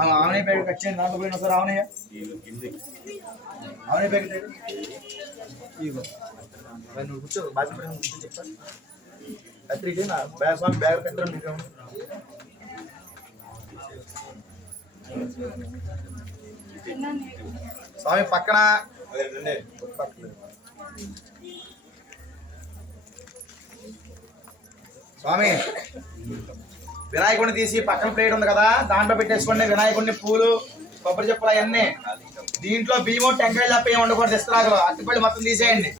ఆవనే packet cut చేయండి. దాంట్లో పోయిన సార్ ఆవనయ్య ఆవనే ప్యాకెట్ నువ్వు కూర్చో బాధ్యత కూర్చొని చెప్తాను. కత్తిరికి నా బ్యాగ్ స్వామి బ్యాగ్ కత్తరం మీకు స్వామి పక్కన స్వామి వినాయకుడిని తీసి పక్కన ప్లేట్ ఉంది కదా, దాంట్లో పెట్టేసుకోండి. వినాయకుడిని పూలు కొబ్బరి చెప్పులు అవన్నీ దీంట్లో బియ్యం టెంకాయలు తప్ప ఏమి ఉండకూడదు. ఇస్తరాకులు అట్టిపల్లి మొత్తం తీసేయండి.